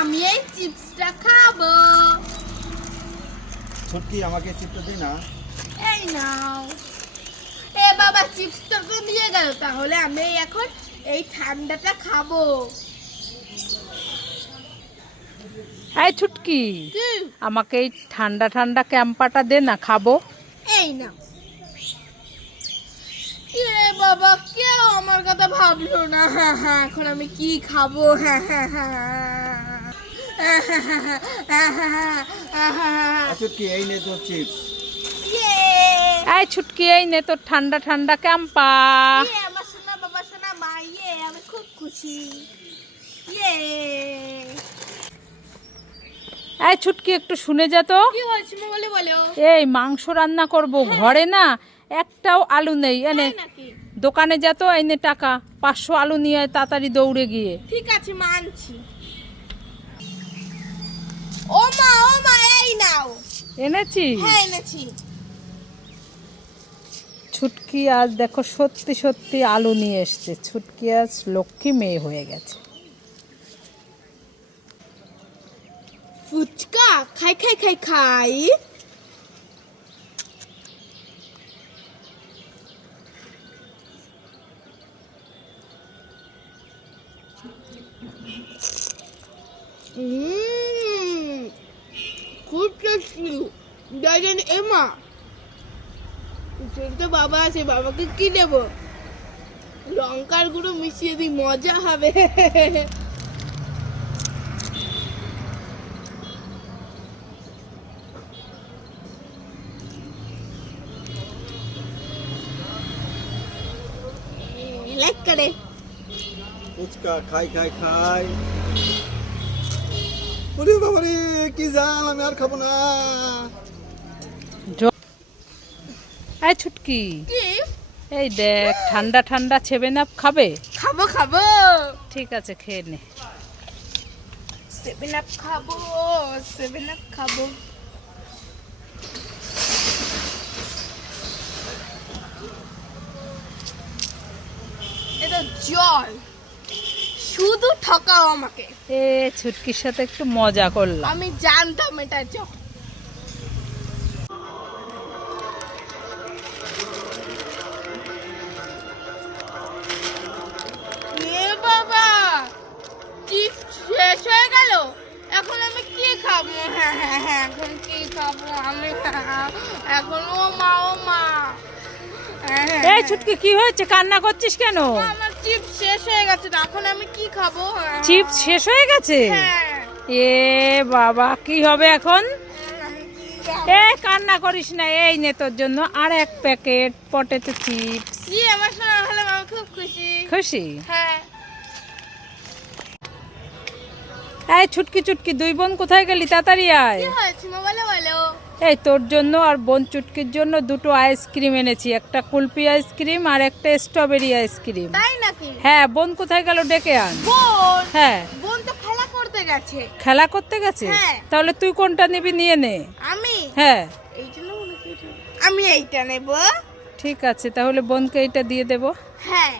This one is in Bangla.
আমি এই চিপসটা খাবো। ছুটকি আমাকে চিপসটা দে না। এই নাও। এ বাবা, চিপসটা তো দিয়ে গেল, তাহলে আমি এখন এই ঠান্ডাটা খাবো। এই ছুটকি, কি? আমাকে এই ঠান্ডা ঠান্ডা ক্যাম্পাটা দে না, খাবো। এই নাও। এ বাবা, কেউ আমার কথা ভাবলো না। এখন আমি কি খাবো? ছুটকি এই নে তোর চিপস। এই ছুটকি, এই নে তোর ঠান্ডা ঠান্ডা ক্যাম্পা। আমার সোনা বাবা, সোনা মা, আমি খুব খুশি। ইয়ে। এই ছুটকি, একটু শুনে যা তো। কি হয়েছে বলে বলো? এই মাংস রান্না করব, ঘরে না একটাও আলু নেই। এনে তাই নাকি? দোকানে যা তো, এনে টাকা 500 আলু নিয়ে আয় তাড়াতাড়ি দৌড়ে গিয়ে। ঠিক আছে, মানছি। ও মা, এই নাও। এনেছি। হ্যাঁ, এনেছি। ছুটকি আজ দেখো সত্যি সত্যি আলু নিয়ে এসছে। ছুটকি আজ লক্ষ্মী মেয়ে হয়ে গেছে। ফুচকা খাই খাই খাই খাই। খুব টেস্টি। জানেন এমা, তো বাবা আছে, বাবাকে কি দেব? লঙ্কার গুঁড়ো মিশিয়ে দিই, মজা হবে। লাইক করে। ফুচকা খাই খাই খাই। ওরে বাবা রে, কি জাল, আমি আর খাবো না। এই ছুটকি, কি? এই দেখ ঠান্ডা ঠান্ডা 7 আপ খাবে? খাবো খাবো। ঠিক আছে, খেয়ে নে। 7 আপ খাবো, 7 আপ খাবো। এটা জল, শুধু ঠকাও আমাকে। এ ছুটকির সাথে একটু মজা করলাম। আমি জানতাম এটা জল। এ বাবা, চিপস শেষ হয়ে গেল। এখন আমি কি খাবো? এখন কি খাবো আমি? এখন ও মা, এই ছুটকি, কি হয়েছে, কান্না করছিস কেন? আমার চিপস শেষ হয়ে গেছে, এখন আমি কি খাবো? চিপস শেষ হয়ে গেছে? হ্যাঁ। এ বাবা, কি হবে এখন? আমি কি খাবো? এ কান্না করিস না, এই নে তোর জন্য আর 1 প্যাকেট পটেটো চিপস। আমার শোনা হলে আমি খুব খুশি। খুশি? হ্যাঁ। এই ছুটকি চুটকি, 2 বোন কোথায় গেলি? তাড়াতাড়ি আয়। কি হয়েছে মোবাইলে বলো? এই তোর জন্য আর বোন চুটকির জন্য 2টো আইসক্রিম এনেছি। একটা কুলপি আইসক্রিম আর একটা স্ট্রবেরি আইসক্রিম। তাই নাকি? হ্যাঁ, বোন কোথায় গেল, ডেকে আন। বোন? হ্যাঁ। বোন তো খেলা করতে গেছে। খেলা করতে গেছে? হ্যাঁ। তাহলে তুই কোনটা নিবি, নিয়ে নে। আমি? হ্যাঁ। এই জন্য মনে করি আমি এইটা নেব। ঠিক আছে, তাহলে বোনকে এইটা দিয়ে দেবো। হ্যাঁ।